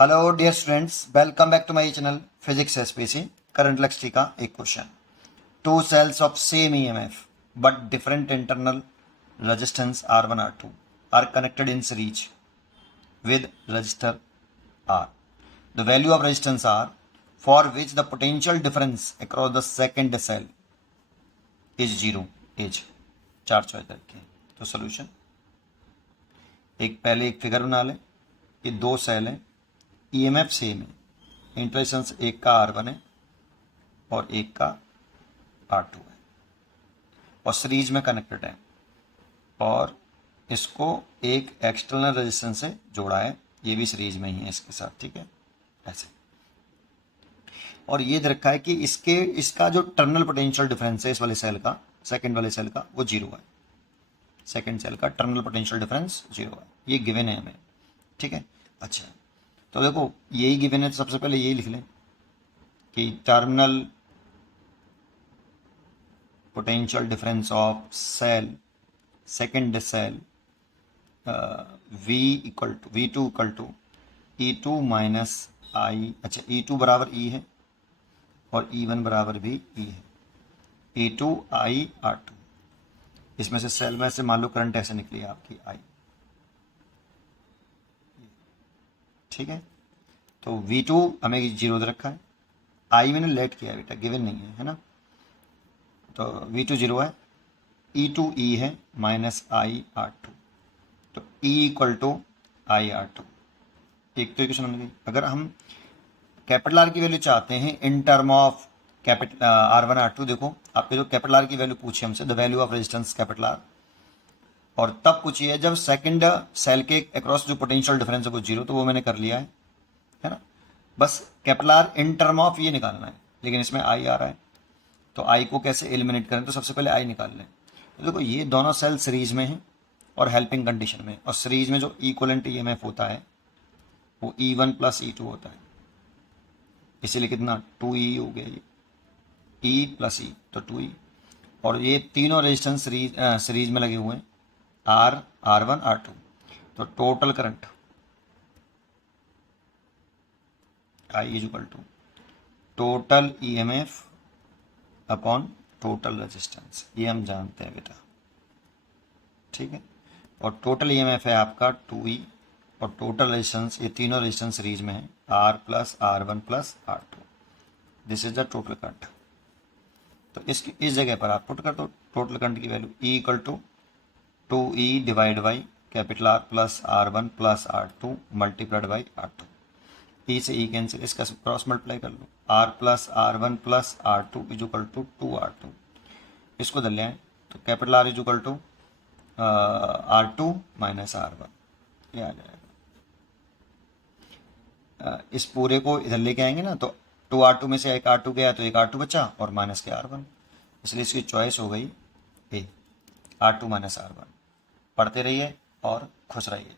Hello dear students, welcome back to my channel physics SPC. Current electricity का एक question. Two cells of same EMF but different internal resistance R1 R2 are connected in series with resistor R. The value of resistance R for which the potential difference across the second cell is zero is। चार choice रखे हैं। तो solution पहले एक figure बना लें। ये दो सेल हैं, ईएमएफ सेम है, इंटरेक्शंस एक का R1 है और एक का R2 है और सीरीज में कनेक्टेड है और इसको एक एक्सटर्नल रेजिस्टेंस से जोड़ा है। ये भी सीरीज में ही है इसके साथ, ठीक है, ऐसे। और ये दे रखा है कि इसका जो टर्मिनल पोटेंशियल डिफरेंस है इस वाले सेल का, सेकंड वाले सेल का, वो जीरो है। सेकंड सेल का टर्मिनल पोटेंशियल डिफरेंस जीरो है। ये गिवन है हमें, ठीक है। अच्छा, तो देखो यही गिवन है, तो सबसे पहले यही लिख लें कि terminal potential difference of cell, second cell V2 equal to E2 minus I. अच्छा, E2 बराबर E है और E1 बराबर भी E है। E2 I R2, इसमें से सेल में से मान लो करंट ऐसे निकली आपकी I, ठीक है। तो V2 हमें जीरो दे रखा है, I मैंने लेट किया है बेटा, गिवन नहीं है ना। तो V2 जीरो है, E2 E है माइनस I R2, तो E equal to I R2। एक तो इक्वेशन बन गई। अगर हम कैपिटल आर की वैल्यू चाहते हैं इन term of capital R1 R2, देखो आपके जो कैपिटल आर की वैल्यू पूछी हमसे, the value of resistance capital R, और तब पूछी है जब सेकंड सेल के अक्रॉस जो पोटेंशियल डिफरेंस है वो जीरो, तो वो मैंने कर लिया है ना। बस capital R in term of ये निकालना है, लेकिन इसमें आई आ रहा है, तो आई को कैसे एलिमिनेट करें, तो सबसे पहले आई निकाल लें। तो देखो ये दोनों सेल सीरीज में हैं और हेल्पिंग कंडीशन में, और सीरीज में जो इक्वलेंट ईएमएफ होता है वो E1 प्लस E2 होता है, इसीलिए कितना 2E हो गया, ये E प्लस E तो 2E। और ये तीनों रेजिस्टेंस सीरीज में लगे हुए हैं, R1 R2। तो total current I is equal to total EMF upon total resistance, ये हम जानते हैं बेटा, ठीक है। और टोटल ईएमएफ है आपका 2E और टोटल रेजिस्टेंस, ये तीनों रेजिस्टेंस सीरीज में है, R plus R1 plus R2। This is the total current. तो इस जगह पर आप पुट कर दो टोटल करंट की value, E equal to 2E divide by capital R plus R1 plus R2 multiplied by R2। E से E कैंसिल, इसका क्रॉस मल्टीप्लाई कर लो, R plus R1 plus R2 is equal to 2R2। इसको दल आए तो capital R is equal to R2 minus R1, ये आ जाएगा। इस पूरे को इधर लेके आएंगे ना, तो 2R2 में से एक R2 गया तो एक R2 बचा और माइनस के R1, इसलिए इसकी चॉइस हो गई ए, R2 माइनस R1। पढ़ते रहिए और खुश रहिए।